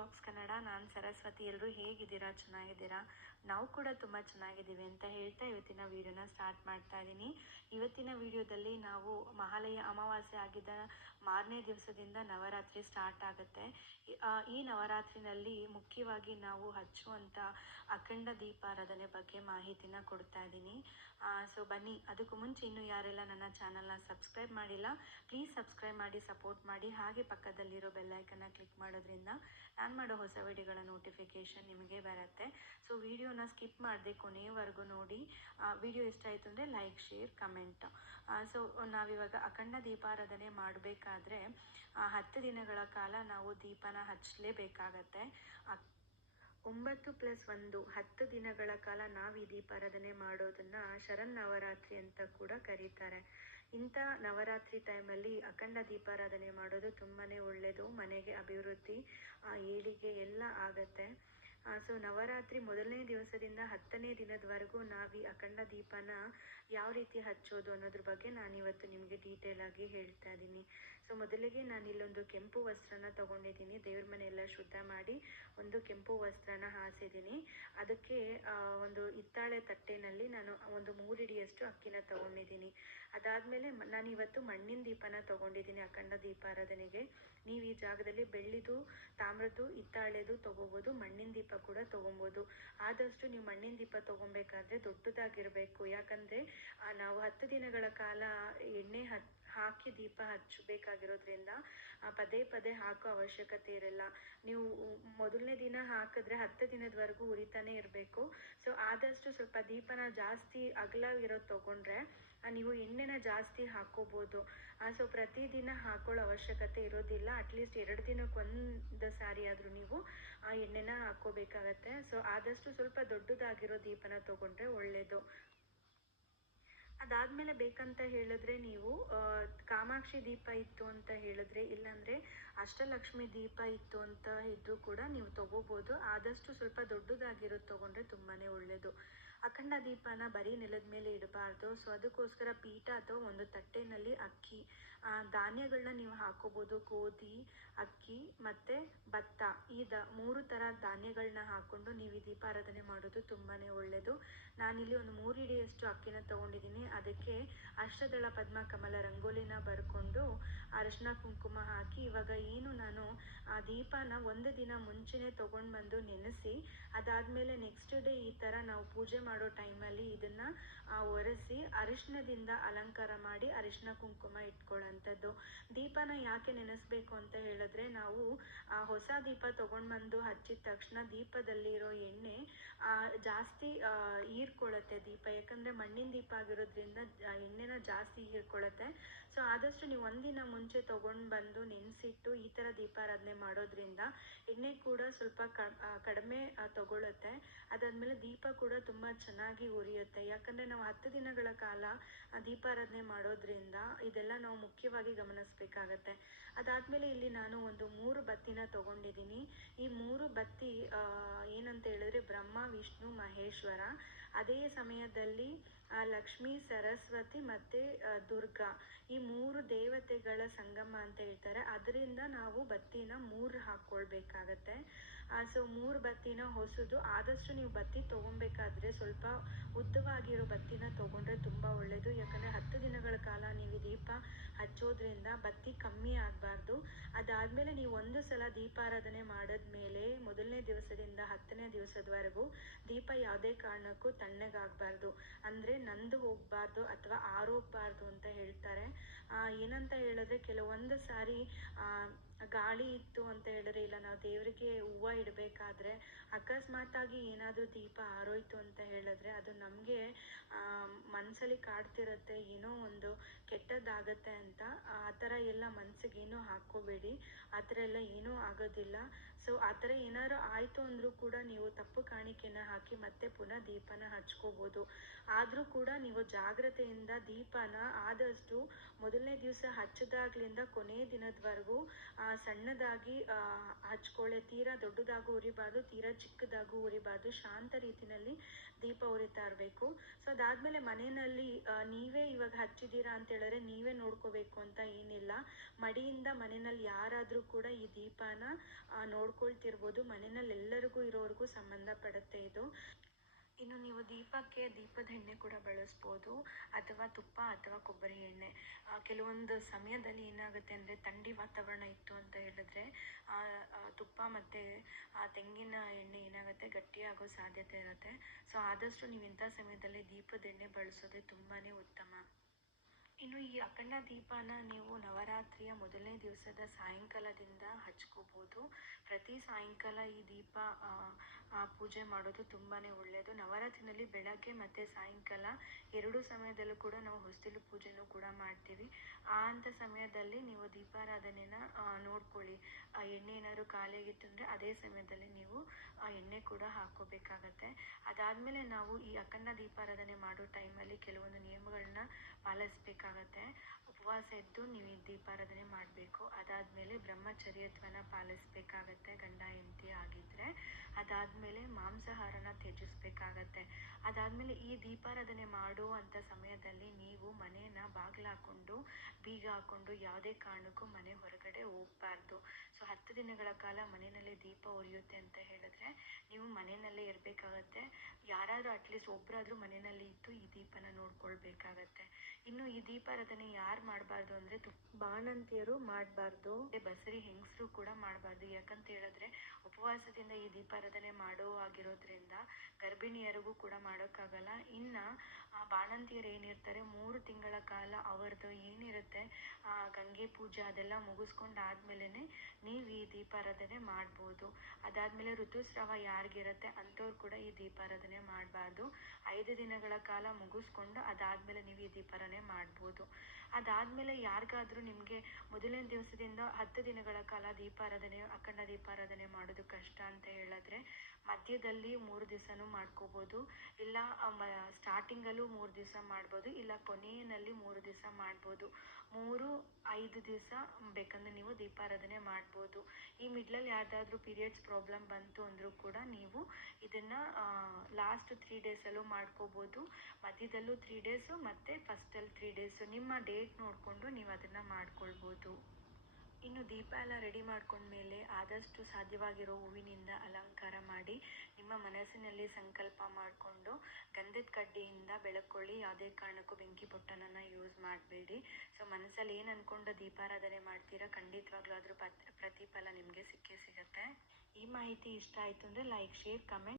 Vlogs Kannada ನಾನು ಸರಸ್ವತಿ ಎಲ್ಲರೂ ಹೇಗಿದ್ದೀರಾ? ಚೆನ್ನಾಗಿದ್ದೀರಾ? ನಾವು ಕೂಡ ತುಂಬ ಚೆನ್ನಾಗಿದ್ದೀವಿ ಅಂತ ಹೇಳ್ತಾ ಇವತ್ತಿನ ವಿಡಿಯೋನ ಸ್ಟಾರ್ಟ್ ಮಾಡ್ತಾ ಇದ್ದೀನಿ ಇವತ್ತಿನ ವಿಡಿಯೋದಲ್ಲಿ ನಾವು ಮಹಾಲಯ ಅಮಾವಾಸ್ಯೆ ಆಗಿದ್ದ ಮಾರನೇ ದಿವಸದಿಂದ ನವರಾತ್ರಿ ಸ್ಟಾರ್ಟ್ ಆಗುತ್ತೆ. ಈ- ನವರಾತ್ರಿನಲ್ಲಿ ಮುಖ್ಯವಾಗಿ ನಾವು ಹಚ್ಚುವಂಥ ಅಖಂಡ ದೀಪಾರಾಧನೆ ಬಗ್ಗೆ ಮಾಹಿತಿನ ಕೊಡ್ತಾ ಇದ್ದೀನಿ ಸೊ ಬನ್ನಿ, ಅದಕ್ಕೂ ಮುಂಚೆ ಇನ್ನು ಯಾರೆಲ್ಲ ನನ್ನ ಚಾನಲ್ನ ಸಬ್ಸ್ಕ್ರೈಬ್ ಮಾಡಿಲ್ಲ ಪ್ಲೀಸ್ ಸಬ್ಸ್ಕ್ರೈಬ್ ಮಾಡಿ ಸಪೋರ್ಟ್ ಮಾಡಿ, ಹಾಗೆ ಪಕ್ಕದಲ್ಲಿರೋ ಬೆಲ್ಲೈಕನ್ನ ಕ್ಲಿಕ್ ಮಾಡೋದ್ರಿಂದ ನಾನು ಮಾಡೋ ಹೊಸ ವಿಡಿಯೋಗಳ ನೋಟಿಫಿಕೇಷನ್ ನಿಮಗೆ ಬರುತ್ತೆ. ಸೊ ವಿಡಿಯೋನ ಸ್ಕಿಪ್ ಮಾಡದೆ ಕೊನೆಯವರೆಗೂ ನೋಡಿ. ವಿಡಿಯೋ ಇಷ್ಟ ಆಯಿತು ಅಂದರೆ ಲೈಕ್ ಶೇರ್ ಕಮೆಂಟ್ ಸೊ ನಾವಿವಾಗ ಅಖಂಡ ದೀಪಾರಾಧನೆ ಮಾಡಬೇಕಾದ್ರೆ ಹತ್ತು ದಿನಗಳ ಕಾಲ ನಾವು ದೀಪನ ಹಚ್ಚಲೇಬೇಕಾಗತ್ತೆ. ಒಂಬತ್ತು ಪ್ಲಸ್ ಒಂದು, ಹತ್ತು ದಿನಗಳ ಕಾಲ ನಾವು ಈ ದೀಪಾರಾಧನೆ ಮಾಡೋದನ್ನ ಶರನ್ನವರಾತ್ರಿ ಅಂತ ಕೂಡ ಕರೀತಾರೆ. ಇಂಥ ನವರಾತ್ರಿ ಟೈಮಲ್ಲಿ ಅಖಂಡ ದೀಪಾರಾಧನೆ ಮಾಡೋದು ತುಂಬಾ ಒಳ್ಳೆಯದು ಮನೆಗೆ ಅಭಿವೃದ್ಧಿ ಏಳಿಗೆ ಎಲ್ಲ ಆಗತ್ತೆ. ಸೊ ನವರಾತ್ರಿ ಮೊದಲನೇ ದಿವಸದಿಂದ ಹತ್ತನೇ ದಿನದವರೆಗೂ ನಾವು ಈ ಅಖಂಡ ದೀಪನ ಯಾವ ರೀತಿ ಹಚ್ಚೋದು ಅನ್ನೋದ್ರ ಬಗ್ಗೆ ನಾನಿವತ್ತು ನಿಮಗೆ ಡೀಟೇಲ್ ಆಗಿ ಹೇಳ್ತಾ ಇದ್ದೀನಿ. ಸೊ ಮೊದಲಿಗೆ ನಾನು ಇಲ್ಲೊಂದು ಕೆಂಪು ವಸ್ತ್ರನ ತಗೊಂಡಿದ್ದೀನಿ. ದೇವ್ರ ಮನೆ ಎಲ್ಲ ಶುದ್ಧ ಮಾಡಿ ಒಂದು ಕೆಂಪು ವಸ್ತ್ರನ ಹಾಸಿದ್ದೀನಿ. ಅದಕ್ಕೆ ಒಂದು ಹಿತ್ತಾಳೆ ತಟ್ಟೆನಲ್ಲಿ ನಾನು ಒಂದು ಮೂರಿಡಿಯಷ್ಟು ಅಕ್ಕಿನ ತಗೊಂಡಿದ್ದೀನಿ. ಅದಾದಮೇಲೆ ನಾನು ಇವತ್ತು ಮಣ್ಣಿನ ದೀಪನ ತಗೊಂಡಿದ್ದೀನಿ ಅಖಂಡ ದೀಪಾರಾಧನೆಗೆ. ನೀವು ಈ ಜಾಗದಲ್ಲಿ ಬೆಳ್ಳಿದು, ತಾಮ್ರದ್ದು, ಹಿತ್ತಾಳೆದು ತಗೋಬೋದು, ಮಣ್ಣಿನ ದೀಪ ಕೂಡ ತಗೊಬೋದು. ಆದಷ್ಟು ನೀವು ಮಣ್ಣಿನ ದೀಪ ತಗೊಬೇಕಾದ್ರೆ ದೊಡ್ಡದಾಗಿರಬೇಕು. ಯಾಕಂದರೆ ನಾವು ಹತ್ತು ದಿನಗಳ ಕಾಲ ಎಣ್ಣೆ ಹತ್ ಹಾಕಿ ದೀಪ ಹಚ್ಚಬೇಕಾಗಿರೋದ್ರಿಂದ ಪದೇ ಪದೇ ಹಾಕೋ ಅವಶ್ಯಕತೆ ಇರಲ್ಲ. ನೀವು ಮೊದಲನೇ ದಿನ ಹಾಕಿದ್ರೆ ಹತ್ತು ದಿನದವರೆಗೂ ಉರಿತಾನೆ ಇರಬೇಕು. ಸೊ ಆದಷ್ಟು ಸ್ವಲ್ಪ ದೀಪನ ಜಾಸ್ತಿ ಅಗಲ ಇರೋದು ನೀವು ಎಣ್ಣೆನ ಜಾಸ್ತಿ ಹಾಕೋಬೋದು. ಸೊ ಪ್ರತಿದಿನ ಹಾಕೊಳ್ಳೋ ಅವಶ್ಯಕತೆ ಇರೋದಿಲ್ಲ. ಅಟ್ಲೀಸ್ಟ್ ಎರಡು ದಿನಕ್ಕೆ ಒಂದು ಸಾರಿ ಆದರೂ ನೀವು ಆ ಎಣ್ಣೆನ ಹಾಕೋಬೇಕಾಗತ್ತೆ ಸೊ ಆದಷ್ಟು ಸ್ವಲ್ಪ ದೊಡ್ಡದಾಗಿರೋ ದೀಪನ ತಗೊಂಡ್ರೆ ಒಳ್ಳೆಯದು ಅದಾದಮೇಲೆ ಬೇಕಂತ ಹೇಳಿದ್ರೆ ನೀವು ಕಾಮಾಕ್ಷಿ ದೀಪ ಇತ್ತು ಅಂತ ಹೇಳಿದ್ರೆ, ಇಲ್ಲಾಂದರೆ ಅಷ್ಟಲಕ್ಷ್ಮಿ ದೀಪ ಇತ್ತು ಅಂತ ಇದ್ರೂ ಕೂಡ ನೀವು ತಗೋಬೋದು. ಆದಷ್ಟು ಸ್ವಲ್ಪ ದೊಡ್ಡದಾಗಿರೋದು ತಗೊಂಡ್ರೆ ತುಂಬಾ ಒಳ್ಳೆಯದು ಅಖಂಡ ದೀಪನ ಬರೀ ನೆಲದ ಮೇಲೆ ಇಡಬಾರ್ದು. ಸೊ ಅದಕ್ಕೋಸ್ಕರ ಪೀಠ ಅಥವಾ ಒಂದು ತಟ್ಟೆನಲ್ಲಿ ಅಕ್ಕಿ ಧಾನ್ಯಗಳನ್ನ ನೀವು ಹಾಕೋಬೋದು. ಗೋಧಿ, ಅಕ್ಕಿ ಮತ್ತು ಭತ್ತ. ಈ ದ, ಮೂರು ಥರ ಧಾನ್ಯಗಳನ್ನ ಹಾಕ್ಕೊಂಡು ನೀವು ಈ ದೀಪಾರಾಧನೆ ಮಾಡೋದು ತುಂಬಾ ಒಳ್ಳೆಯದು ನಾನಿಲ್ಲಿ ಒಂದು ಮೂರು ಹಿಡಿಯಷ್ಟು ಅಕ್ಕಿನ ತಗೊಂಡಿದ್ದೀನಿ. ಅದಕ್ಕೆ ಅಷ್ಟದಳ ಪದ್ಮ ಕಮಲ ರಂಗೋಲಿನ ಬರ್ಕೊಂಡು ಅರಿಶಿನ ಕುಂಕುಮ ಹಾಕಿ ಇವಾಗ ಏನು ನಾನು ಆ ದೀಪನ ಒಂದು ದಿನ ಮುಂಚೆನೇ ತೊಗೊಂಡು ಬಂದು ನೆನೆಸಿ, ಅದಾದಮೇಲೆ ನೆಕ್ಸ್ಟ್ ಡೇ ಈ ಥರ ನಾವು ಪೂಜೆ ಮಾಡೋ ಟೈಮಲ್ಲಿ ಇದನ್ನು ಒರೆಸಿ ಅರಿಶಿನದಿಂದ ಅಲಂಕಾರ ಮಾಡಿ ಅರಿಶಿನ ಕುಂಕುಮ ಇಟ್ಕೊಳ್ಳೋಂಥದ್ದು ದೀಪನ ಯಾಕೆ ನೆನೆಸ್ಬೇಕು ಅಂತ ಹೇಳಿದ್ರೆ ನಾವು, ಆ, ಹೊಸ ದೀಪ ತೊಗೊಂಡು ಬಂದು ಹಚ್ಚಿದ ತಕ್ಷಣ ದೀಪದಲ್ಲಿರೋ ಎಣ್ಣೆ ಜಾಸ್ತಿ ಹೀರ್ಕೊಳ್ಳುತ್ತೆ ದೀಪ. ಯಾಕಂದರೆ ಮಣ್ಣಿನ ದೀಪ ಆಗಿರೋದ್ರಿಂದ ಎಣ್ಣೆನ ಜಾಸ್ತಿ ಹೀರ್ಕೊಳ್ಳುತ್ತೆ. ಸೊ ಆದಷ್ಟು ನೀವು ಒಂದಿನ ಮುಂಚೆ ತೊಗೊಂಡು ಬಂದು ನೆನೆಸಿಟ್ಟು ಈ ಥರ ದೀಪಾರಾಧನೆ ಮಾಡೋದ್ರಿಂದ ಎಣ್ಣೆ ಕೂಡ ಸ್ವಲ್ಪ ಕಡಿಮೆ ತಗೊಳತ್ತೆ. ಅದಾದ್ಮೇಲೆ ದೀಪ ಕೂಡ ತುಂಬ ಚೆನ್ನಾಗಿ ಉರಿಯುತ್ತೆ. ಯಾಕಂದರೆ ನಾವು ಹತ್ತು ದಿನಗಳ ಕಾಲ ದೀಪಾರಾಧನೆ ಮಾಡೋದ್ರಿಂದ ಇದೆಲ್ಲ ನಾವು ಮುಖ್ಯವಾಗಿ ಗಮನಿಸಬೇಕಾಗತ್ತೆ ಅದಾದಮೇಲೆ ಇಲ್ಲಿ ನಾನು ಒಂದು ಮೂರು ಬತ್ತಿನ ತಗೊಂಡಿದ್ದೀನಿ. ಈ ಮೂರು ಬತ್ತಿ ಏನಂತ ಹೇಳಿದ್ರೆ ಬ್ರಹ್ಮ, ವಿಷ್ಣು, ಮಹೇಶ್ವರ. ಅದೇ ಸಮಯದಲ್ಲಿ ಲಕ್ಷ್ಮೀ, ಸರಸ್ವತಿ ಮತ್ತು ದುರ್ಗಾ ಈ ಮೂರು ದೇವತೆಗಳ ಸಂಗಮ ಅಂತ ಹೇಳ್ತಾರೆ. ಅದರಿಂದ ನಾವು ಬತ್ತಿನ ಮೂರು ಹಾಕ್ಕೊಳ್ಬೇಕಾಗತ್ತೆ ಸೊ ಮೂರು ಬತ್ತಿನ ಹೊಸದು ಆದಷ್ಟು ನೀವು ಬತ್ತಿ ತೊಗೊಬೇಕಾದ್ರೆ ಸ್ವಲ್ಪ ಉದ್ದವಾಗಿರೋ ಬತ್ತಿನ ತಗೊಂಡ್ರೆ ತುಂಬ ಒಳ್ಳೆಯದು ಯಾಕಂದರೆ ಹತ್ತು ದಿನಗಳ ಕಾಲ ನೀವು ದೀಪ ಹಚ್ಚೋದ್ರಿಂದ ಬತ್ತಿ ಕಮ್ಮಿ ಆಗಬಾರ್ದು. ಅದಾದ್ಮೇಲೆ ನೀವು ಒಂದು ಸಲ ದೀಪಾರಾಧನೆ ಮಾಡಿದ್ಮೇಲೆ ಮೊದಲನೇ ದಿವಸದಿಂದ ಹತ್ತನೇ ದಿವಸದವರೆಗೂ ದೀಪ ಯಾವುದೇ ಕಾರಣಕ್ಕೂ ತಣ್ಣಗಾಗಬಾರ್ದು. ಅಂದರೆ ನಂದು ಹೋಗ್ಬಾರ್ದು ಅಥವಾ ಆರೋಗ್ಬಾರ್ದು ಅಂತ ಹೇಳ್ತಾರೆ. ಏನಂತ ಹೇಳಿದ್ರೆ ಕೆಲವೊಂದು ಸಾರಿ ಗಾಳಿ ಇತ್ತು ಅಂತ ಹೇಳಿದ್ರೆ ಇಲ್ಲ, ನಾವು ದೇವರಿಗೆ ಹೂವು ಇಡಬೇಕಾದ್ರೆ ಅಕಸ್ಮಾತಾಗಿ ಏನಾದರೂ ದೀಪ ಆರೋಯ್ತು ಅಂತ ಹೇಳಿದ್ರೆ ಅದು ನಮಗೆ ಮನಸ್ಸಲ್ಲಿ ಕಾಡ್ತಿರುತ್ತೆ, ಏನೋ ಒಂದು ಕೆಟ್ಟದ್ದಾಗತ್ತೆ ಅಂತ ಆ ಥರ ಎಲ್ಲ ಮನಸ್ಸಿಗೇನು ಹಾಕ್ಕೋಬೇಡಿ. ಆ ಥರ ಎಲ್ಲ ಏನೂ ಆಗೋದಿಲ್ಲ. ಸೊ ಆ ಥರ ಏನಾದ್ರು ಆಯಿತು ಅಂದರೂ ಕೂಡ ನೀವು ತಪ್ಪು ಕಾಣಿಕೆನ ಹಾಕಿ ಮತ್ತೆ ಪುನಃ ದೀಪನ ಹಚ್ಕೋಬೋದು. ಆದರೂ ಕೂಡ ನೀವು ಜಾಗ್ರತೆಯಿಂದ ದೀಪನ ಆದಷ್ಟು ಮೊದಲನೇ ದಿವಸ ಹಚ್ಚಿದಾಗ್ಲಿಂದ ಕೊನೆ ದಿನದವರೆಗೂ ಸಣ್ಣದಾಗಿ ಹಚ್ಕೊಳ್ಳೆ, ತೀರಾ ದೊಡ್ಡದಾಗೂ ಉರಿಬಾರ್ದು, ತೀರಾ ಚಿಕ್ಕದಾಗೂ ಉರಿಬಾರ್ದು, ಶಾಂತ ರೀತಿನಲ್ಲಿ ದೀಪ ಉರಿತಾ ಇರಬೇಕು. ಸೊ ಅದಾದಮೇಲೆ ಮನೆಯಲ್ಲಿ ನೀವೇ ಇವಾಗ ಹಚ್ಚಿದ್ದೀರಾ ಅಂತ ಹೇಳಿದ್ರೆ ನೀವೇ ನೋಡ್ಕೋಬೇಕು ಅಂತ ಏನಿಲ್ಲ. ಮಡಿಯಿಂದ ಮನೆಯಲ್ಲಿ ಯಾರಾದರೂ ಕೂಡ ಈ ದೀಪನ ನೋಡ್ಕೊಳ್ತಿರ್ಬೋದು. ಮನೆಯಲ್ಲಿ ಎಲ್ಲರಿಗೂ ಇರೋರಿಗೂ ಸಂಬಂಧಪಡುತ್ತೆ ಇದು. ಇನ್ನು ನೀವು ದೀಪಕ್ಕೆ ದೀಪದ ಎಣ್ಣೆ ಕೂಡ ಬಳಸ್ಬೋದು ಅಥವಾ ತುಪ್ಪ ಅಥವಾ ಕೊಬ್ಬರಿ ಎಣ್ಣೆ. ಕೆಲವೊಂದು ಸಮಯದಲ್ಲಿ ಏನಾಗುತ್ತೆ ಅಂದರೆ ಥಂಡಿ ವಾತಾವರಣ ಇತ್ತು ಅಂತ ಹೇಳಿದ್ರೆ ಆ, ತುಪ್ಪ ಮತ್ತು ಆ ತೆಂಗಿನ ಎಣ್ಣೆ ಏನಾಗುತ್ತೆ ಗಟ್ಟಿಯಾಗೋ ಸಾಧ್ಯತೆ ಇರುತ್ತೆ. ಸೊ ಆದಷ್ಟು ನೀವು ಇಂಥ ಸಮಯದಲ್ಲಿ ದೀಪದ ಎಣ್ಣೆ ಬಳಸೋದೇ ತುಂಬಾ ಉತ್ತಮ. ಇನ್ನು ಈ ಅಖಂಡ ದೀಪನ ನೀವು ನವರಾತ್ರಿಯ ಮೊದಲನೇ ದಿವಸದ ಸಾಯಂಕಾಲದಿಂದ ಹಚ್ಕೋಬೋದು. ಪ್ರತಿ ಸಾಯಂಕಾಲ ಈ ದೀಪ ಪೂಜೆ ಮಾಡೋದು ತುಂಬಾ ಒಳ್ಳೆಯದು ನವರಾತ್ರಿನಲ್ಲಿ ಬೆಳಗ್ಗೆ ಮತ್ತು ಸಾಯಂಕಾಲ ಎರಡೂ ಸಮಯದಲ್ಲೂ ಕೂಡ ನಾವು ಹೊಸ್ತಿಲು ಪೂಜೆನೂ ಕೂಡ ಮಾಡ್ತೀವಿ. ಆ ಅಂಥ ಸಮಯದಲ್ಲಿ ನೀವು ದೀಪಾರಾಧನೆನ ನೋಡ್ಕೊಳ್ಳಿ. ಆ ಎಣ್ಣೆ ಏನಾದ್ರು ಖಾಲಿಯಾಗಿತ್ತು ಅಂದರೆ ಅದೇ ಸಮಯದಲ್ಲಿ ನೀವು ಆ ಎಣ್ಣೆ ಕೂಡ ಹಾಕೋಬೇಕಾಗತ್ತೆ ಅದಾದಮೇಲೆ ನಾವು ಈ ಅಖಂಡ ದೀಪಾರಾಧನೆ ಮಾಡೋ ಟೈಮಲ್ಲಿ ಕೆಲವೊಂದು ನಿಯಮಗಳನ್ನ ಪಾಲಿಸ್ಬೇಕಾಗತ್ತೆ. ಉಪವಾಸ ಇದ್ದು ನೀವು ದೀಪಾರಾಧನೆ ಮಾಡಬೇಕು. ಅದಾದಮೇಲೆ ಬ್ರಹ್ಮಚರ್ಯತ್ವನ ಪಾಲಿಸ್ಬೇಕಾಗತ್ತೆ, ಗಂಡ, ಹೆಂಡತಿ ಆಗಿದ್ದರೆ ಅದಾದಮೇಲೆ ಮಾಂಸಾಹಾರನ ತ್ಯಜಿಸ್ಬೇಕಾಗತ್ತೆ. ಅದಾದಮೇಲೆ ಈ ದೀಪಾರಾಧನೆ ಮಾಡುವಂಥ ಸಮಯದಲ್ಲಿ ನೀವು ಮನೇನ ಬಾಗಿಲು ಹಾಕೊಂಡು, ಬೀಗ ಹಾಕೊಂಡು ಯಾವುದೇ ಕಾರಣಕ್ಕೂ ಮನೆ ಹೊರಗಡೆ ಹೋಗಬಾರ್ದು. ಸೊ, ಹತ್ತು ದಿನಗಳ ಕಾಲ ಮನೆಯಲ್ಲೇ ದೀಪ ಉರಿಯುತ್ತೆ ಅಂತ ಹೇಳಿದ್ರೆ ನೀವು ಮನೆಯಲ್ಲೇ ಇರಬೇಕಾಗತ್ತೆ. ಯಾರಾದರೂ ಅಟ್ಲೀಸ್ಟ್ ಒಬ್ಬರಾದರೂ ಮನೆಯಲ್ಲಿ ಇದ್ದು ಈ ದೀಪನ ನೋಡ್ಕೊಳ್ಬೇಕಾಗತ್ತೆ. ಇನ್ನು ಈ ದೀಪಾರಾಧನೆ ಯಾರು ಮಾಡಬಾರ್ದು ಅಂದರೆ ಬಾಣಂತಿಯರು ಮಾಡಬಾರ್ದು. ಬಸರಿ ಹೆಂಗಸರು ಕೂಡ ಮಾಡಬಾರ್ದು. ಯಾಕಂತ ಹೇಳಿದ್ರೆ ಉಪವಾಸದಿಂದ ಈ ದೀಪಾರಾಧನೆ ಮಾಡೋ ಆಗಿರೋದ್ರಿಂದ ಗರ್ಭಿಣಿಯರಿಗೂ ಕೂಡ ಮಾಡೋಕ್ಕಾಗಲ್ಲ. ಇನ್ನು ಆ ಬಾಣಂತಿಯರು ಏನಿರ್ತಾರೆ, ಮೂರು ತಿಂಗಳ ಕಾಲ ಅವರದ್ದು ಏನಿರುತ್ತೆ, ಆ ಗಂಗೆ ಪೂಜೆ ಅದೆಲ್ಲ ಮುಗಿಸ್ಕೊಂಡು ಆದ್ಮೇಲೆನೆ ನೀವು ಈ ದೀಪಾರಾಧನೆ ಮಾಡ್ಬೋದು. ಅದಾದಮೇಲೆ ಋತುಸ್ರಾವ ಯಾರಿಗಿರುತ್ತೆ ಅಂಥವ್ರು ಕೂಡ ಈ ದೀಪಾರಾಧನೆ ಮಾಡಬಾರ್ದು. ಐದು ದಿನಗಳ ಕಾಲ ಮುಗಿಸ್ಕೊಂಡು ಅದಾದಮೇಲೆ ನೀವು ಈ ದೀಪಾರಾಧನೆ ಮಾಡ್ಬೋದು. ಅದಾದಮೇಲೆ ಯಾರಿಗಾದರೂ ನಿಮಗೆ ಮೊದಲನೇ ದಿವಸದಿಂದ ಹತ್ತು ದಿನಗಳ ಕಾಲ ದೀಪಾರಾಧನೆ, ಅಖಂಡ ದೀಪಾರಾಧನೆ ಮಾಡೋದು ಕಷ್ಟ ಅಂತ ಹೇಳಿದ್ರೆ ಮಧ್ಯದಲ್ಲಿ ಮೂರು ದಿವಸನೂ ಮಾಡ್ಕೋಬೋದು. ಇಲ್ಲ ಸ್ಟಾರ್ಟಿಂಗಲ್ಲೂ ಮೂರು ದಿವಸ ಮಾಡ್ಬೋದು. ಇಲ್ಲ, ಕೊನೆಯಲ್ಲಿ ಮೂರು ದಿವಸ ಮಾಡ್ಬೋದು. ಮೂರು, ಐದು ದಿವಸ ಬೇಕಂದ್ರೆ ನೀವು ದೀಪಾರಾಧನೆ ಮಾಡ್ಬೋದು. ಈ ಮಿಡ್ಲಲ್ಲಿ ಯಾವುದಾದ್ರೂ ಪೀರಿಯಡ್ಸ್ ಪ್ರಾಬ್ಲಮ್ ಬಂತು ಅಂದರೂ ಕೂಡ ನೀವು ಇದನ್ನು ಲಾಸ್ಟ್ ತ್ರೀ ಡೇಸಲ್ಲೂ ಮಾಡ್ಕೋಬೋದು. ಮಧ್ಯದಲ್ಲೂ ತ್ರೀ ಡೇಸು ಮತ್ತು ಫಸ್ಟಲ್ಲಿ ತ್ರೀ ಡೇಸು ನಿಮ್ಮ ಡೇಟ್ ನೋಡಿಕೊಂಡು ನೀವು ಅದನ್ನು ಮಾಡ್ಕೊಳ್ಬೋದು. ಇನ್ನು ದೀಪ ಎಲ್ಲ ರೆಡಿ ಮಾಡ್ಕೊಂಡ್ಮೇಲೆ ಆದಷ್ಟು ಸಾಧ್ಯವಾಗಿರೋ ಹೂವಿನಿಂದ ಅಲಂಕಾರ ಮಾಡಿ, ನಿಮ್ಮ ಮನಸ್ಸಿನಲ್ಲಿ ಸಂಕಲ್ಪ ಮಾಡಿಕೊಂಡು, ಗಂಧದ ಕಡ್ಡಿಯಿಂದ ಬೆಳಕೊಳ್ಳಿ. ಯಾವುದೇ ಕಾರಣಕ್ಕೂ ಬೆಂಕಿ ಬೊಟ್ಟನನ್ನು ಯೂಸ್ ಮಾಡಬೇಡಿ. ಸೊ ಮನಸ್ಸಲ್ಲಿ ಏನು ಅಂದ್ಕೊಂಡು ದೀಪಾರಾಧನೆ ಮಾಡ್ತೀರಾ, ಖಂಡಿತವಾಗ್ಲೂ ಅದ್ರ ಪ್ರತಿಫಲ ನಿಮಗೆ ಸಿಕ್ಕೇ ಸಿಗುತ್ತೆ. ಈ ಮಾಹಿತಿ ಇಷ್ಟ ಆಯಿತು ಅಂದರೆ ಲೈಕ್ ಶೇರ್ ಕಮೆಂಟ್